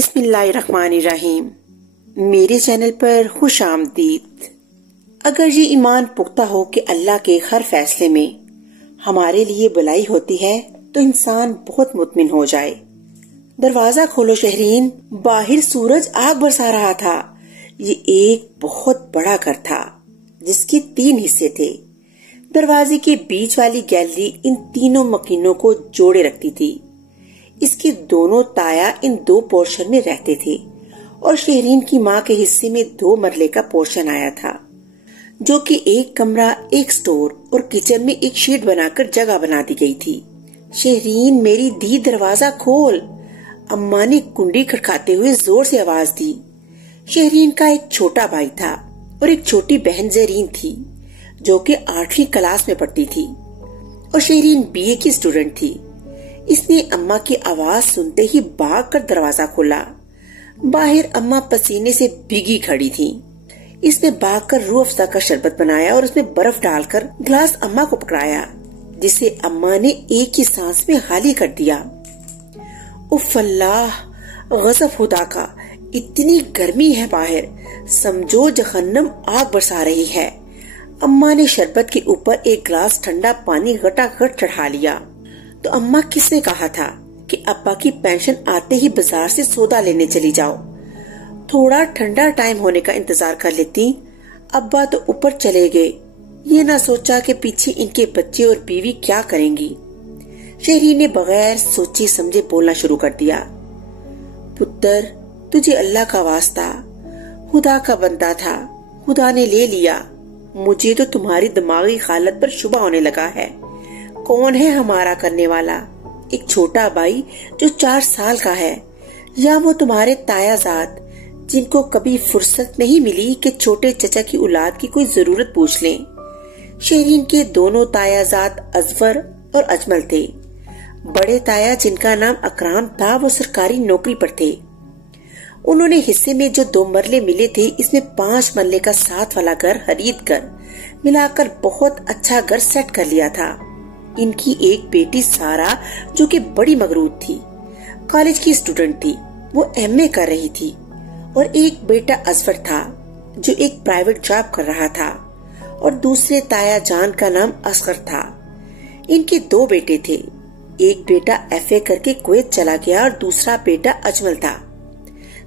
بسم اللہ الرحمن الرحیم۔ میرے چینل پر خوش آمدید۔ اگر یہ ایمان پختہ ہو کہ اللہ کے ہر فیصلے میں ہمارے لیے بھلائی ہوتی ہے تو انسان بہت مطمئن ہو جائے۔ دروازہ کھولو شہرین، باہر سورج آگ برسا رہا تھا۔ یہ ایک بہت بڑا گھر تھا جس کے 3 حصے تھے۔ دروازے کے بیچ والی گیلری ان تینوں مکینوں کو جوڑے رکھتی تھی۔ اس کے دونوں تایا ان 2 پورشن میں رہتے تھے اور شہرین کی ماں کے حصے میں 2 مرلے کا پورشن آیا تھا، جو کہ ایک کمرہ، ایک سٹور اور کچن میں ایک شیڈ بنا کر جگہ بنا دی گئی تھی۔ شہرین میری دی، دروازہ کھول، اماں نے کنڈی کھڑکاتے ہوئے زور سے آواز دی۔ شہرین کا ایک چھوٹا بھائی تھا اور ایک چھوٹی بہن زرین تھی جو کہ 8ویں کلاس میں پڑھتی تھی اور شہرین BA کی اسٹوڈنٹ تھی۔ اس نے اماں کی آواز سنتے ہی بھاگ کر دروازہ کھولا۔ باہر اماں پسینے سے بھیگی کھڑی تھی۔ اس نے بھاگ کر روح افزا کا شربت بنایا اور اس میں برف ڈال کر گلاس اماں کو پکڑایا، جسے اماں نے ایک ہی سانس میں خالی کر دیا۔ اف اللہ، غضب خدا کا، اتنی گرمی ہے باہر، سمجھو جہنم آگ برسا رہی ہے۔ اماں نے شربت کے اوپر ایک گلاس ٹھنڈا پانی گھٹا گھٹ چڑھا لیا۔ تو اماں کس نے کہا تھا کہ ابا کی پینشن آتے ہی بازار سے سودا لینے چلی جاؤ؟ تھوڑا ٹھنڈا ٹائم ہونے کا انتظار کر لیتی۔ ابا تو اوپر چلے گئے، یہ نہ سوچا کہ پیچھے ان کے بچے اور بیوی کیا کریں گی۔ شہری نے بغیر سوچے سمجھے بولنا شروع کر دیا۔ پتر، تجھے اللہ کا واسطہ، خدا کا بندہ تھا، خدا نے لے لیا۔ مجھے تو تمہاری دماغی حالت پر شبہ ہونے لگا ہے۔ کون ہے ہمارا کرنے والا؟ ایک چھوٹا بھائی جو 4 سال کا ہے، یا وہ تمہارے تایا زاد جن کو کبھی فرصت نہیں ملی کہ چھوٹے چچا کی اولاد کی کوئی ضرورت پوچھ لیں؟ شہرین کے دونوں تایا زاد ازور اور اجمل تھے۔ بڑے تایا جن کا نام اکرام تھا وہ سرکاری نوکری پر تھے۔ انہوں نے حصے میں جو 2 مرلے ملے تھے اس میں 5 مرلے کا ساتھ والا گھر خرید کر ملا کر بہت اچھا گھر سیٹ کر لیا تھا۔ ان کی ایک بیٹی سارا جو کہ بڑی مغرور تھی، کالج کی اسٹوڈنٹ تھی، وہ MA کر رہی تھی، اور ایک بیٹا ازفر تھا جو ایک پرائیویٹ جاب کر رہا تھا، اور دوسرے تایا جان کا نام اصغر تھا۔ ان کے 2 بیٹے تھے، ایک بیٹا FA کر کے کویت چلا گیا اور دوسرا بیٹا اجمل تھا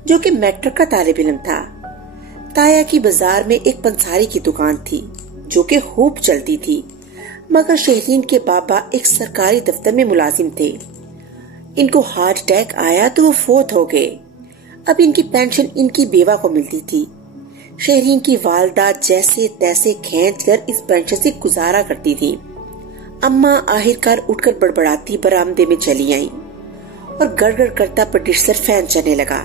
جو کہ میٹرک کا طالب علم تھا۔ تایا کی بازار میں ایک پنساری کی دکان تھی جو کہ خوب چلتی تھی، مگر شہرین کے بابا ایک سرکاری دفتر میں ملازم تھے۔ ان کو ہارٹ اٹیک آیا تو وہ فوت ہو گئے۔ اب ان کی پینشن ان کی بیوہ کو ملتی تھی۔ شہرین کی والدہ جیسے تیسے کھینچ کر اس پینشن سے گزارا کرتی تھی۔ اماں آخرکار اٹھ کر بڑبڑاتی برآمدے میں چلی آئیں اور گڑ گڑ کرتا پروڈیوسر فین چلنے لگا،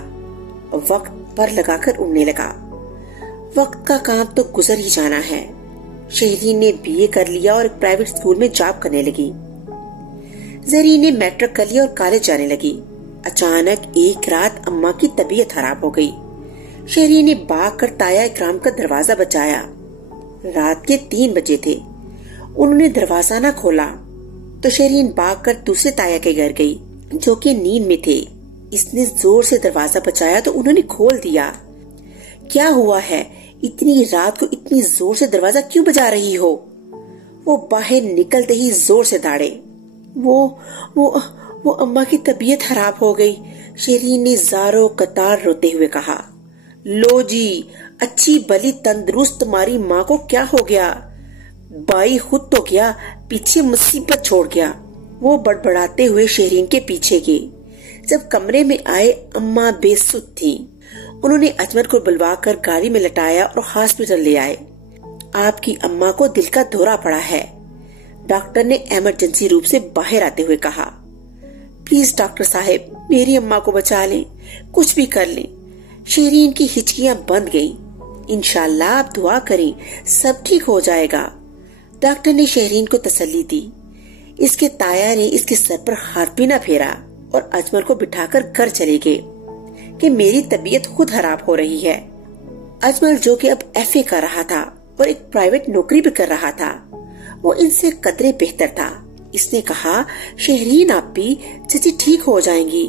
وقت پر لگا کر اڑنے لگا۔ وقت کا کام تو گزر ہی جانا ہے۔ شہرین نے BA کر لیا اور ایک پرائیویٹ اسکول میں جاب کرنے لگی۔ زرین نے میٹرک کر لیا اور کالج جانے لگی۔ اچانک ایک رات اماں کی طبیعت خراب ہو گئی۔ شہرین نے بھاگ کر تایا اکرام کا دروازہ بچایا۔ رات کے 3 بجے تھے۔ انہوں نے دروازہ نہ کھولا تو شہرین بھاگ کر دوسرے تایا کے گھر گئی جو کہ نیند میں تھے۔ اس نے زور سے دروازہ بچایا تو انہوں نے کھول دیا۔ کیا ہوا ہے؟ اتنی رات کو اتنی زور سے دروازہ کیوں بجا رہی ہو؟ وہ باہر نکلتے ہی زور سے داڑے۔ وہ اماں کی طبیعت خراب ہو گئی، شہرین نے زارو قطار روتے ہوئے کہا۔ لو جی، اچھی بلی تندرست تمہاری ماں کو کیا ہو گیا؟ بھائی خود تو کیا، پیچھے مصیبت چھوڑ گیا۔ وہ بڑبڑاتے ہوئے شہرین کے پیچھے گئے۔ جب کمرے میں آئے اماں بے سدھ تھی۔ انہوں نے اجمل کو بلوا کر گاڑی میں لٹایا اور ہاسپٹل لے آئے۔ آپ کی اماں کو دل کا دورہ پڑا ہے، ڈاکٹر نے ایمرجنسی روم سے باہر آتے ہوئے کہا۔ پلیز ڈاکٹر صاحب، میری اماں کو بچا لیں، کچھ بھی کر لیں۔ شہرین کی ہچکیاں بند گئیں۔ انشاءاللہ آپ دعا کریں، سب ٹھیک ہو جائے گا، ڈاکٹر نے شہرین کو تسلی دی۔ اس کے تایا نے اس کے سر پر ہاتھ بھی نہ پھیرا اور اجمل کو بٹھا کر گھر چلے گئے کہ میری طبیعت خود خراب ہو رہی ہے۔ اجمل جو کہ اب FA کر رہا تھا اور ایک پرائیویٹ نوکری بھی کر رہا تھا، وہ ان سے قدرے بہتر تھا۔ اس نے کہا، شہرین آپ بھی چچی ٹھیک ہو جائیں گی،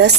10